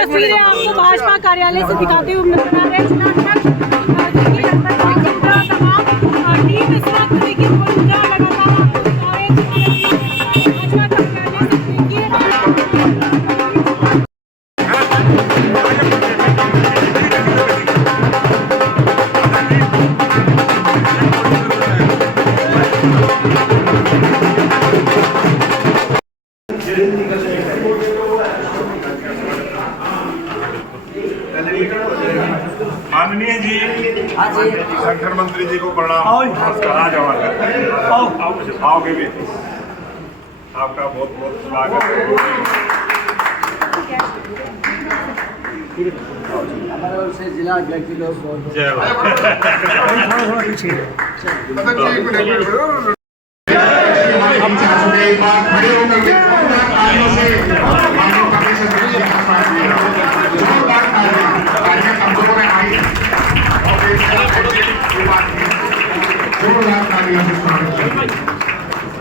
तस्वीरें आपको भाजपा कार्यालय से दिखाते हुए नजर आ रहे हैं। टीम इस वक्त देखिए माननीय जी, संगठन मंत्री जी को प्रणाम। नमस्कार। आज आओगे भी, आपका बहुत बहुत स्वागत है। जिला अध्यक्ष लोग जय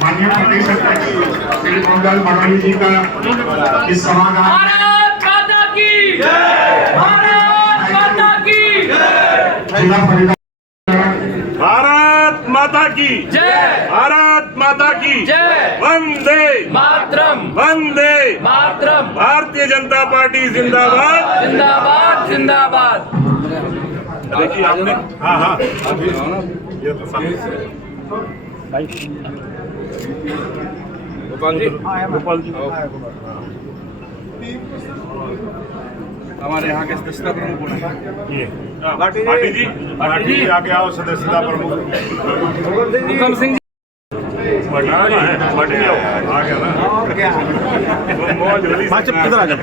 माननीय प्रदेश अध्यक्ष श्री मंगल मरवाही जी का इस सभागार भारत माता की जय, भारत माता की जिला फरीदाबाद भारत माता की जय, भारत माता की जय, वंदे मातरम, वंदे मातरम, भारतीय जनता पार्टी जिंदाबाद जिंदाबाद जिंदाबाद। देखिए आपने, हाँ हाँ ये तो गोपाल जी हमारे यहाँ के सदस्यता प्रमुख ये पार्टी जी आगे आओ। सदस्यता प्रमुख हुकम सिंह बढ़ाना है, बढ़ गया आ गया ना। मौज होली किधर आ जाए।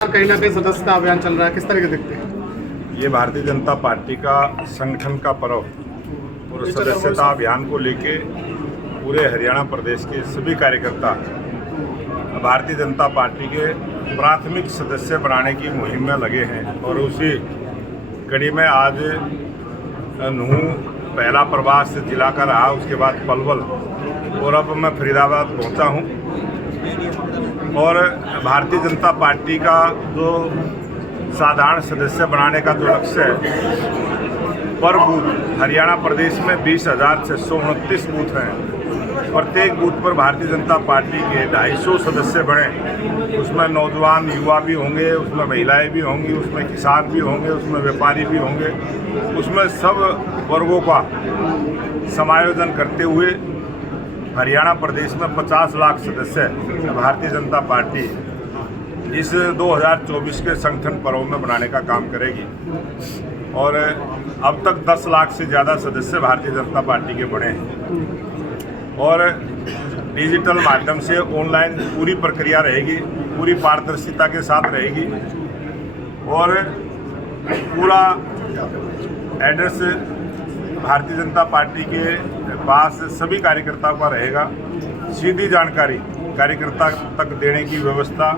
कहीं ना कहीं सदस्यता अभियान चल रहा है, किस तरह के देखते हैं? ये भारतीय जनता पार्टी का संगठन का पर्व और सदस्यता अभियान को लेके पूरे हरियाणा प्रदेश के सभी कार्यकर्ता भारतीय जनता पार्टी के प्राथमिक सदस्य बनाने की मुहिम में लगे हैं। और उसी कड़ी में आज नूह पहला प्रवास जिला का रहा, उसके बाद पलवल और अब मैं फरीदाबाद पहुंचा हूं। और भारतीय जनता पार्टी का जो साधारण सदस्य बनाने का जो लक्ष्य है, पर बूथ हरियाणा प्रदेश में 20,629 बूथ हैं। प्रत्येक बूथ पर भारतीय जनता पार्टी के 250 सदस्य बने। उसमें नौजवान युवा भी होंगे, उसमें महिलाएं भी होंगी, उसमें किसान भी होंगे, उसमें व्यापारी भी होंगे, उसमें सब वर्गों का समायोजन करते हुए हरियाणा प्रदेश में 50 लाख सदस्य भारतीय जनता पार्टी इस 2024 के संगठन पर्व में बनाने का काम करेगी। और अब तक 10 लाख से ज़्यादा सदस्य भारतीय जनता पार्टी के बने हैं। और डिजिटल माध्यम से ऑनलाइन पूरी प्रक्रिया रहेगी, पूरी पारदर्शिता के साथ रहेगी। और पूरा एड्रेस भारतीय जनता पार्टी के पास सभी कार्यकर्ताओं का रहेगा। सीधी जानकारी कार्यकर्ता तक देने की व्यवस्था,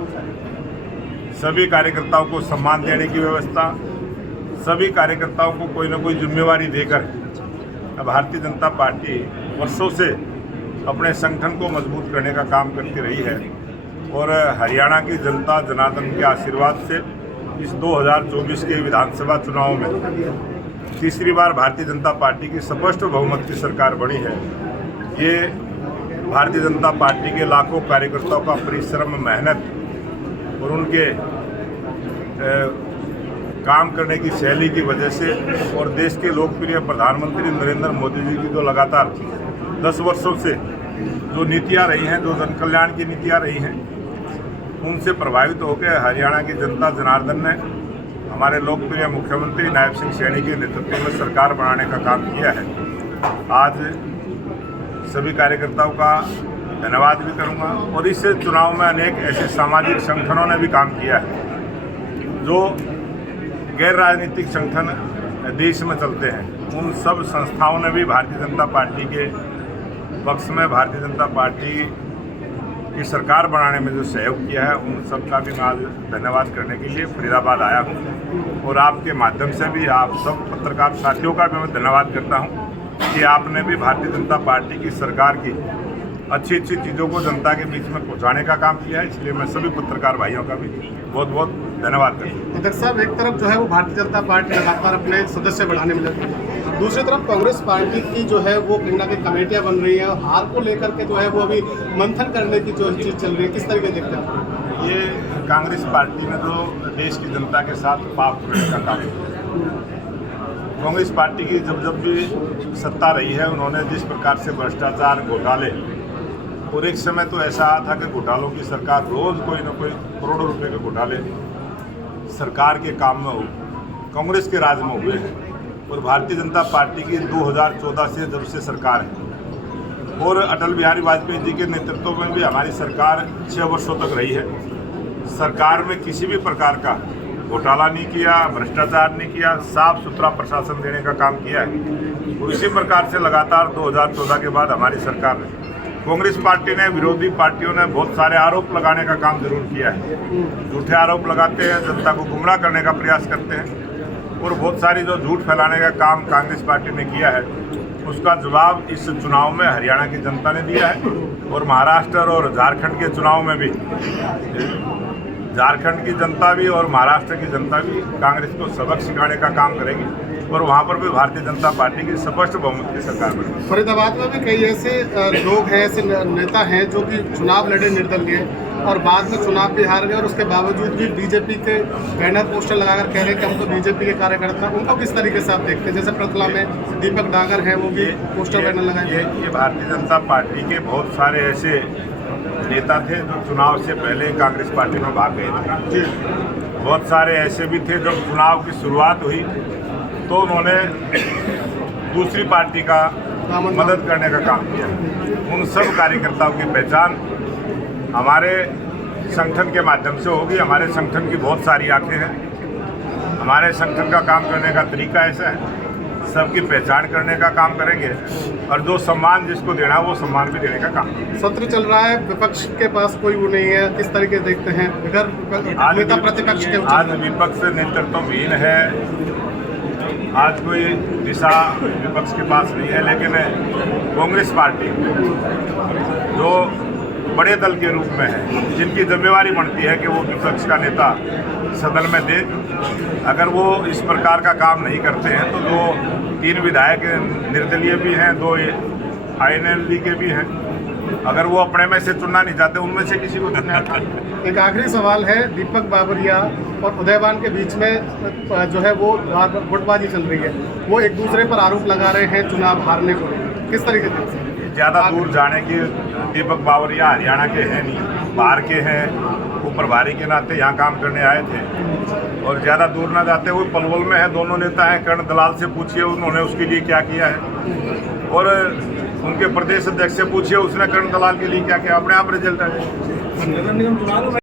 सभी कार्यकर्ताओं को सम्मान देने की व्यवस्था, सभी कार्यकर्ताओं को कोई न कोई जिम्मेवारी देकर भारतीय जनता पार्टी वर्षों से अपने संगठन को मजबूत करने का काम करती रही है। और हरियाणा की जनता जनार्दन के आशीर्वाद से इस 2024 के विधानसभा चुनाव में तीसरी बार भारतीय जनता पार्टी की स्पष्ट बहुमत की सरकार बनी है। ये भारतीय जनता पार्टी के लाखों कार्यकर्ताओं का परिश्रम, मेहनत और उनके काम करने की शैली की वजह से और देश के लोकप्रिय प्रधानमंत्री नरेंद्र मोदी जी की जो लगातार 10 वर्षों से जो नीतियां रही हैं, जो जन कल्याण की नीतियां रही हैं, उनसे प्रभावित होकर हरियाणा की जनता जनार्दन ने हमारे लोकप्रिय मुख्यमंत्री नायब सिंह सैनी के नेतृत्व में सरकार बनाने का काम किया है। आज सभी कार्यकर्ताओं का धन्यवाद भी करूंगा और इस चुनाव में अनेक ऐसे सामाजिक संगठनों ने भी काम किया है जो गैर राजनीतिक संगठन देश में चलते हैं। उन सब संस्थाओं ने भी भारतीय जनता पार्टी के पक्ष में भारतीय जनता पार्टी की सरकार बनाने में जो सहयोग किया है, उन सब का भी मैं आज धन्यवाद करने के लिए फरीदाबाद आया हूँ और आपके माध्यम से भी आप सब पत्रकार साथियों का भी मैं धन्यवाद करता हूँ कि आपने भी भारतीय जनता पार्टी की सरकार की अच्छी चीज़ों को जनता के बीच में पहुंचाने का काम किया है। इसलिए मैं सभी पत्रकार भाइयों का भी बहुत बहुत धन्यवाद करता हूँ। अध्यक्ष साहब, एक तरफ जो है वो भारतीय जनता पार्टी लगातार अपने सदस्य बढ़ाने में लगी है, दूसरी तरफ कांग्रेस पार्टी की जो है वो कहीं ना कहीं कमेटियाँ बन रही है और हार को लेकर के जो है वो अभी मंथन करने की जो चीज़ चल रही है, किस तरीके देखते हैं? ये कांग्रेस पार्टी ने जो देश की जनता के साथ पाप करने का काम किया, कांग्रेस पार्टी की जब भी सत्ता रही है, उन्होंने जिस प्रकार से भ्रष्टाचार, घोटाले, और एक समय तो ऐसा था कि घोटालों की सरकार रोज कोई न कोई करोड़ों रुपए के घोटाले सरकार के काम में हो, कांग्रेस के राज में हुए हैं। और भारतीय जनता पार्टी की 2014 से जब से सरकार है और अटल बिहारी वाजपेयी जी के नेतृत्व में भी हमारी सरकार 6 वर्षों तक रही है। सरकार में किसी भी प्रकार का घोटाला नहीं किया, भ्रष्टाचार नहीं किया, साफ सुथरा प्रशासन देने का काम किया है। और इसी प्रकार से लगातार 2014 के बाद हमारी सरकार ने, कांग्रेस पार्टी ने, विरोधी पार्टियों ने बहुत सारे आरोप लगाने का काम जरूर किया है। झूठे आरोप लगाते हैं, जनता को गुमराह करने का प्रयास करते हैं और बहुत सारी जो झूठ फैलाने का काम कांग्रेस पार्टी ने किया है, उसका जवाब इस चुनाव में हरियाणा की जनता ने दिया है। और महाराष्ट्र और झारखंड के चुनाव में भी झारखंड की जनता भी और महाराष्ट्र की जनता भी कांग्रेस को सबक सिखाने का काम करेगी और वहाँ पर भी भारतीय जनता पार्टी की स्पष्ट बहुमत की सरकार बनेगी। फरीदाबाद में भी कई ऐसे लोग हैं, ऐसे नेता हैं जो कि चुनाव लड़े निर्दलीय और बाद में चुनाव भी हार गए और उसके बावजूद भी बीजेपी के बैनर पोस्टर लगाकर कह रहे हैं कि हम तो बीजेपी के कार्यकर्ता। उनको किस तरीके से आप देखते हैं? जैसे प्रतला में दीपक डागर हैं, वो भी पोस्टर बैनर लगाए। ये भारतीय जनता पार्टी के बहुत सारे ऐसे नेता थे जो चुनाव से पहले कांग्रेस पार्टी में भाग गए थे। बहुत सारे ऐसे भी थे जब चुनाव की शुरुआत हुई तो उन्होंने दूसरी पार्टी का मदद करने का काम किया। उन सब कार्यकर्ताओं की पहचान हमारे संगठन के माध्यम से होगी। हमारे संगठन की बहुत सारी आंखें हैं। हमारे संगठन का काम करने का तरीका ऐसा है, सबकी पहचान करने का काम करेंगे और जो सम्मान जिसको देना है वो सम्मान भी देने का काम। सत्र चल रहा है, विपक्ष के पास कोई वो नहीं है, किस तरीके देखते हैं? नेता प्रतिपक्ष के आज विपक्ष नेतृत्वहीन है, आज कोई दिशा विपक्ष के पास नहीं है। लेकिन कांग्रेस पार्टी जो बड़े दल के रूप में है, जिनकी जिम्मेवारी बनती है कि वो विपक्ष का नेता सदन में दे, अगर वो इस प्रकार का काम नहीं करते हैं तो जो 3 विधायक निर्दलीय भी हैं, 2 INLD के भी हैं, अगर वो अपने में से चुनना नहीं चाहते, उनमें से किसी को चुनना है। एक आखिरी सवाल है, दीपक बाबरिया और उदयवान के बीच में जो है वो गुटबाजी चल रही है, वो एक दूसरे पर आरोप लगा रहे हैं चुनाव हारने को, किस तरीके से? ज़्यादा दूर जाने की, दीपक बाबरिया हरियाणा के हैं नहीं, बाहर के हैं, वो प्रभारी के नाते यहाँ काम करने आए थे और ज़्यादा दूर ना जाते हुए पलवल में है। दोनों नेता हैं, कर्ण दलाल से पूछिए उन्होंने उसके लिए क्या किया है और उनके प्रदेश अध्यक्ष से पूछिए उसने कर्ण दलाल के लिए क्या किया, अपने आप रिजल्ट है।